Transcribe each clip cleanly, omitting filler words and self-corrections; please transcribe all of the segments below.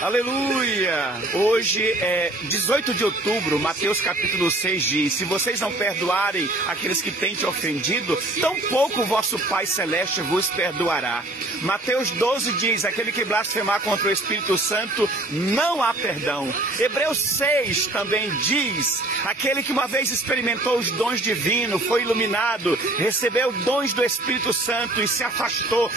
Aleluia! Hoje é 18 de outubro, Mateus capítulo 6 diz: se vocês não perdoarem aqueles que têm te ofendido, tampouco o vosso Pai Celeste vos perdoará. Mateus 12 diz: aquele que blasfemar contra o Espírito Santo, não há perdão. Hebreus 6 também diz: aquele que uma vez experimentou os dons divinos, foi iluminado, recebeu dons do Espírito Santo e se afastou,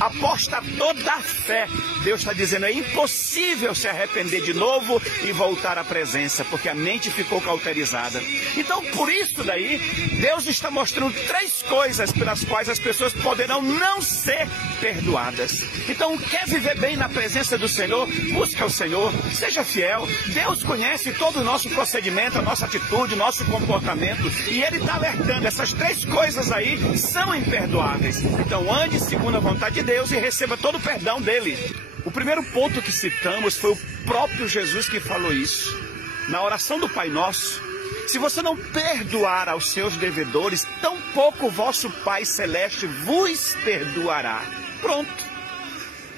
apostatou da fé. Deus está dizendo, é impossível se arrepender de novo e voltar à presença, porque a mente ficou cauterizada. Então, por isso daí, Deus está mostrando 3 coisas pelas quais as pessoas poderão não ser perdoadas. Então, quer viver bem na presença do Senhor? Busca o Senhor, seja fiel. Deus conhece todo o nosso procedimento, a nossa atitude, o nosso comportamento, e Ele está alertando, essas 3 coisas aí são imperdoáveis. Então, ande segundo a vontade de Deus e receba todo o perdão dEle. O primeiro ponto que citamos foi o próprio Jesus que falou isso. Na oração do Pai Nosso: se você não perdoar aos seus devedores, tampouco o vosso Pai Celeste vos perdoará. Pronto.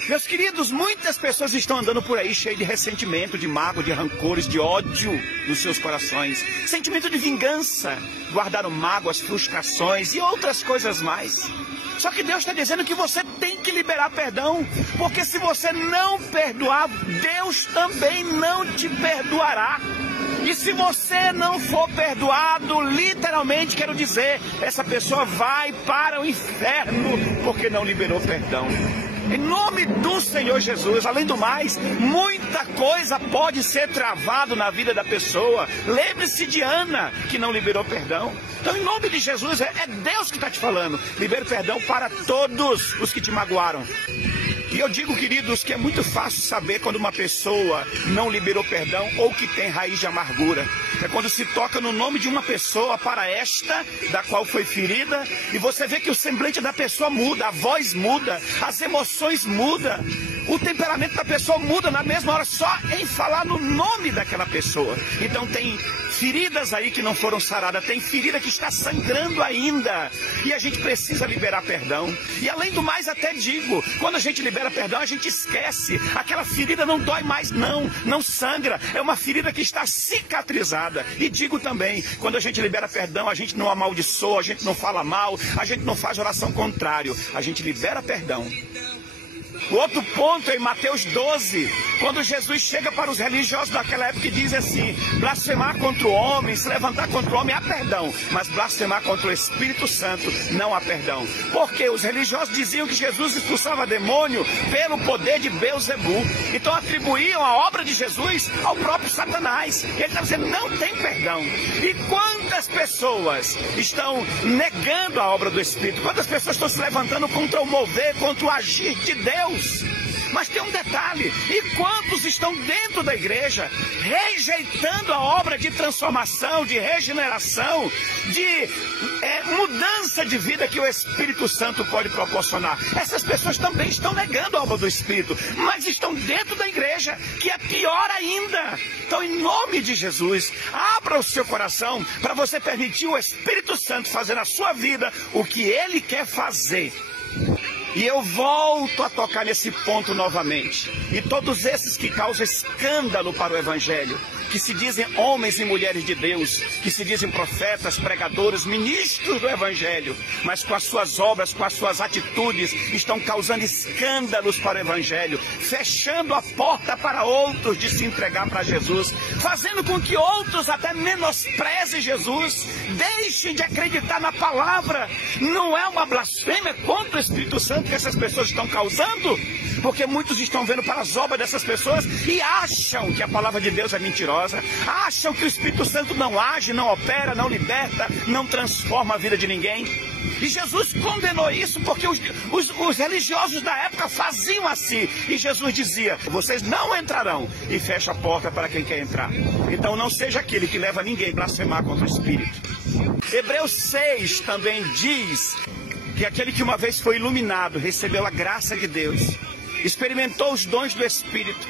Meus queridos, muitas pessoas estão andando por aí cheias de ressentimento, de mágoa, de rancores, de ódio nos seus corações. Sentimento de vingança, guardaram mágoas, frustrações e outras coisas mais. Só que Deus está dizendo que você tem que liberar perdão, porque se você não perdoar, Deus também não te perdoará. E se você não for perdoado, literalmente quero dizer, essa pessoa vai para o inferno, porque não liberou perdão. Em nome do Senhor Jesus, além do mais, muita coisa pode ser travado na vida da pessoa. Lembre-se de Ana, que não liberou perdão. Então, em nome de Jesus, é Deus que está te falando. Libere perdão para todos os que te magoaram. E eu digo, queridos, que é muito fácil saber quando uma pessoa não liberou perdão ou que tem raiz de amargura. É quando se toca no nome de uma pessoa para esta, da qual foi ferida, e você vê que o semblante da pessoa muda, a voz muda, as emoções mudam, o temperamento da pessoa muda na mesma hora, só em falar no nome daquela pessoa. Então tem feridas aí que não foram saradas, tem ferida que está sangrando ainda, e a gente precisa liberar perdão. E além do mais, até digo, quando a gente libera perdão, a gente esquece, aquela ferida não dói mais, não sangra, é uma ferida que está cicatrizada. E digo também, quando a gente libera perdão, a gente não amaldiçoa, a gente não fala mal, a gente não faz oração contrária, a gente libera perdão. O outro ponto é em Mateus 12, quando Jesus chega para os religiosos daquela época e diz assim: blasfemar contra o homem, se levantar contra o homem há perdão, mas blasfemar contra o Espírito Santo não há perdão. Porque os religiosos diziam que Jesus expulsava demônio pelo poder de Beelzebu, então atribuíam a obra de Jesus ao próprio Satanás. Ele está dizendo, não tem perdão. E quantas pessoas estão negando a obra do Espírito? Quantas pessoas estão se levantando contra o mover, contra o agir de Deus? Mas tem um detalhe: e quantos estão dentro da igreja rejeitando a obra de transformação, de regeneração, de mudança de vida que o Espírito Santo pode proporcionar? Essas pessoas também estão negando a obra do Espírito, mas estão dentro da igreja, que é pior ainda. Então, em nome de Jesus, abra o seu coração para você permitir o Espírito Santo fazer na sua vida o que Ele quer fazer. E eu volto a tocar nesse ponto novamente. E todos esses que causam escândalo para o Evangelho, que se dizem homens e mulheres de Deus, que se dizem profetas, pregadores, ministros do Evangelho, mas com as suas obras, com as suas atitudes, estão causando escândalos para o Evangelho, fechando a porta para outros de se entregar para Jesus, fazendo com que outros até menosprezem Jesus, deixem de acreditar na palavra. Não é uma blasfêmia contra o Espírito Santo que essas pessoas estão causando? Porque muitos estão vendo para as obras dessas pessoas e acham que a palavra de Deus é mentirosa, acham que o Espírito Santo não age, não opera, não liberta, não transforma a vida de ninguém. E Jesus condenou isso porque os religiosos da época faziam assim. E Jesus dizia, vocês não entrarão, e fecha a porta para quem quer entrar. Então não seja aquele que leva ninguém a blasfemar contra o Espírito. Hebreus 6 também diz que aquele que uma vez foi iluminado, recebeu a graça de Deus, experimentou os dons do Espírito,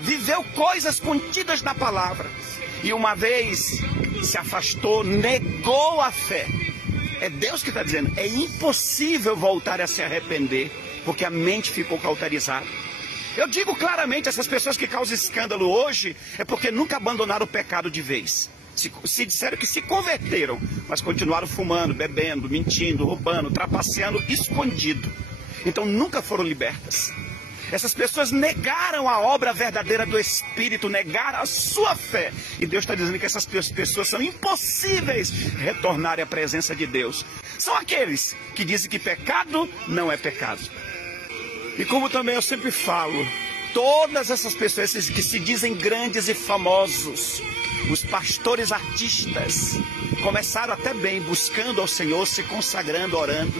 viveu coisas contidas na palavra, e uma vez se afastou, negou a fé. É Deus que está dizendo, é impossível voltar a se arrepender, porque a mente ficou cauterizada. Eu digo claramente, essas pessoas que causam escândalo hoje é porque nunca abandonaram o pecado de vez. Se disseram que se converteram, mas continuaram fumando, bebendo, mentindo, roubando, trapaceando, escondido. Então nunca foram libertas. Essas pessoas negaram a obra verdadeira do Espírito, negaram a sua fé. E Deus está dizendo que essas pessoas são impossíveis retornarem à presença de Deus. São aqueles que dizem que pecado não é pecado. E como também eu sempre falo, todas essas pessoas que se dizem grandes e famosos, os pastores artistas, começaram até bem, buscando ao Senhor, se consagrando, orando.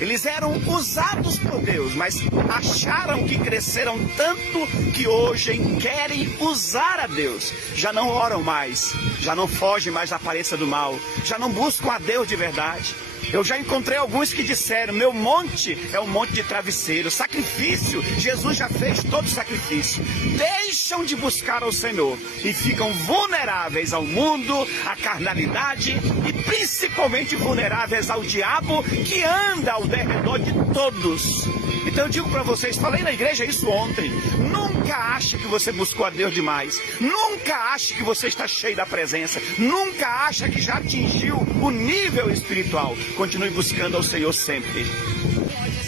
Eles eram usados por Deus, mas acharam que cresceram tanto que hoje querem usar a Deus. Já não oram mais, já não fogem mais da aparência do mal, já não buscam a Deus de verdade. Eu já encontrei alguns que disseram, meu monte é um monte de travesseiro, sacrifício, Jesus já fez todo o sacrifício. Deixam de buscar ao Senhor e ficam vulneráveis ao mundo, à carnalidade e principalmente vulneráveis ao diabo que anda ao derredor de todos. Então eu digo para vocês, falei na igreja isso ontem, nunca ache que você buscou a Deus demais, nunca ache que você está cheio da presença, nunca ache que já atingiu o nível espiritual. Continue buscando ao Senhor sempre.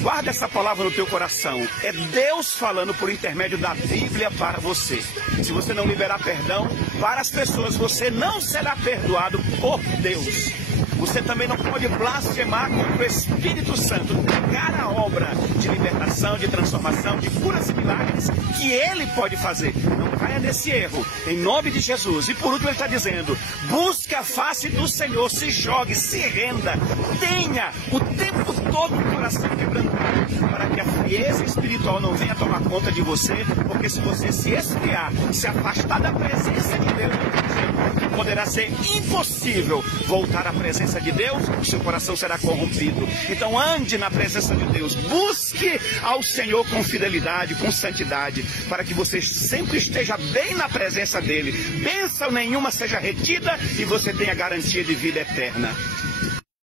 Guarda essa palavra no teu coração. É Deus falando por intermédio da Bíblia para você. Se você não liberar perdão para as pessoas, você não será perdoado por Deus. Você também não pode blasfemar contra o Espírito Santo, negar a obra de libertação, de transformação, de curas e milagres que Ele pode fazer. Não caia nesse erro, em nome de Jesus. E por último Ele está dizendo, busque a face do Senhor, se jogue, se renda, tenha o tempo todo o coração quebrantado, para que a frieza espiritual não venha tomar conta de você, porque se você se esfriar, se afastar da presença de Deus, poderá ser impossível voltar à presença de Deus, o seu coração será corrompido. Então ande na presença de Deus, busque ao Senhor com fidelidade, com santidade, para que você sempre esteja bem na presença dEle, bênção nenhuma seja retida e você tenha garantia de vida eterna.